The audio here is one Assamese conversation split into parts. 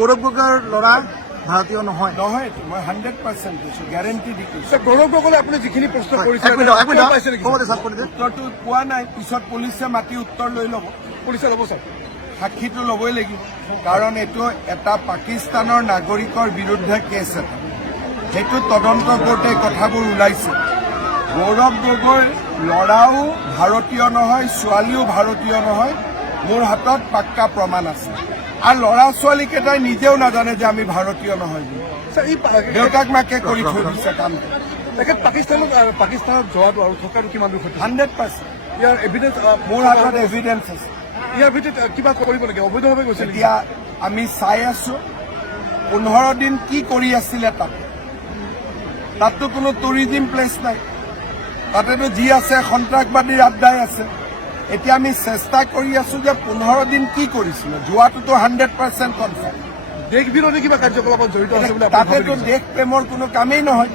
গৌৰৱ গগৈৰ ল'ৰা ভাৰতীয় নহয় নহয় মই 100% কৈছো গ্যাৰেণ্টি দি কৈছো গৌৰৱ গগৈলৈ আপুনি যিখিনি প্ৰশ্ন কৰিছে উত্তৰটো পোৱা নাই পিছত পুলিচে মাতি উত্তৰ লৈ ল'ব পুলিচে ল'ব ছাৰ সাক্ষীটো ল'বই লাগিব কাৰণ এইটো এটা পাকিস্তানৰ নাগৰিকৰ বিৰুদ্ধে কেছ এটা সেইটো তদন্ত কৰোঁতে কথাবোৰ ওলাইছে গৌৰৱ গগৈৰ ল'ৰাও ভাৰতীয় নহয় ছোৱালীও ভাৰতীয় নহয় মোৰ হাতত পাক্কা প্ৰমাণ আছে আৰু ল'ৰা ছোৱালীকেইটাই নিজেও নাজানে যে আমি ভাৰতীয় নহয় বুলি দেউতাক মাকে কৰি থৈ দিছে কামটো পাকিস্তানত যোৱাটো আৰু থকাটো কিমান দূৰ 100% ইয়াৰ এভিডেন্স মোৰ হাতত এভিডেন্স আছে ইয়াৰ ভিত্তিত কিবা কৰিব নেকি অবৈধভাৱে গৈছে এতিয়া আমি চাই আছো 15 দিন কি কৰি আছিলে তাততো কোনো টুৰিজিম প্লেচ নাই তাতেতো যি আছে সন্ত্ৰাসবাদীৰ আড্ডাই আছে এতিয়া আমি চেষ্টা কৰি আছো যে 15 দিন কি কৰিছিলে যোৱাটোতো 100% কনফাৰ্ম দেশ বিৰোধী কিবা কাৰ্যকলাপত জড়িত আছে বুলি তাতেতো দেশ প্ৰেমৰ কোনো কামেই নহয়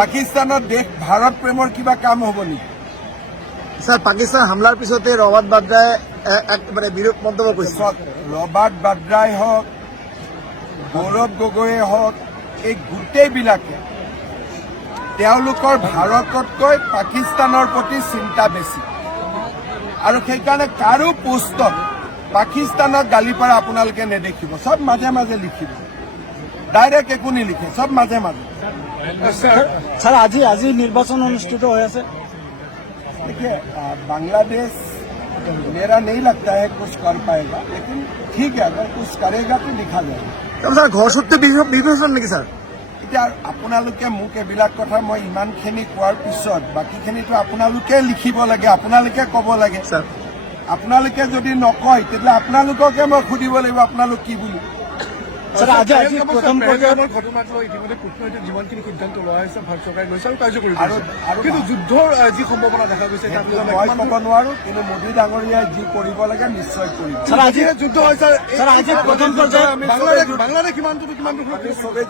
পাকিস্তানত দেশ ভাৰত প্ৰেমৰ কিবা কাম হ'ব নেকি স্যাৰ পাকিস্তান হামলাৰ পিছতে ৰবাৰ্ট বাড্ৰায় মানে বিৰূপ মন্তব্য কৰেছে ৰবাৰ্ট বাড্ৰাই হওক গৌৰৱ গগৈয়ে হওক এই গোটেইবিলাকে তেওঁলোকৰ ভাৰততকৈ পাকিস্তানৰ প্ৰতি চিন্তা বেছি আৰু সেইকাৰণে কাৰো পোষ্টত পাকিস্তানক গালি পাৰা আপোনালোকে নেদেখিব চব মাজে মাজে লিখিব ডাইৰেক্ট একো নিলিখে চব মাজে মাজে স্যার আজি নির্বাচন অনুষ্ঠিত হয়ে আছে देखिए बांग्लादेश मेरा नहीं लगता है कुछ कर पाएगा लेकिन ठीक है अगर कुछ करेगा तो लिखा जाएगा স্যার ঘর সত্যি বিভীষণ নাকি স্যার এতিয়া আপোনালোকে মোক এইবিলাক কথা মই ইমানখিনি কোৱাৰ পিছত বাকীখিনিতো আপোনালোকে লিখিব লাগে আপোনালোকে ক'ব লাগে স্যার আপোনালোকে যদি নকয় তেতিয়া আপোনালোককে মই সুধিব লাগিব আপোনালোক কি বুলি স্যার আজি প্রথম পৰ্যায়ৰ ঘটনাক লৈ ইতিমধ্যে কূটনৈতিক যিমানখিনি সিদ্ধান্ত লোৱা হৈছে ভাৰত চৰকাৰে লৈছে আৰু কাৰ্যকৰী কৰিছে কিন্তু যুদ্ধৰ যি সম্ভাৱনা দেখা গৈছে মই ক'ব নোৱাৰো কিন্তু মোদী ডাঙৰীয়াই যি কৰিব লাগে নিশ্চয় কৰিব স্যাৰ আজি যুদ্ধ হৈছে স্যাৰ আজি প্ৰথম পৰ্যায়ে বাংলাদেশ সীমান্তটো কিমান দূৰ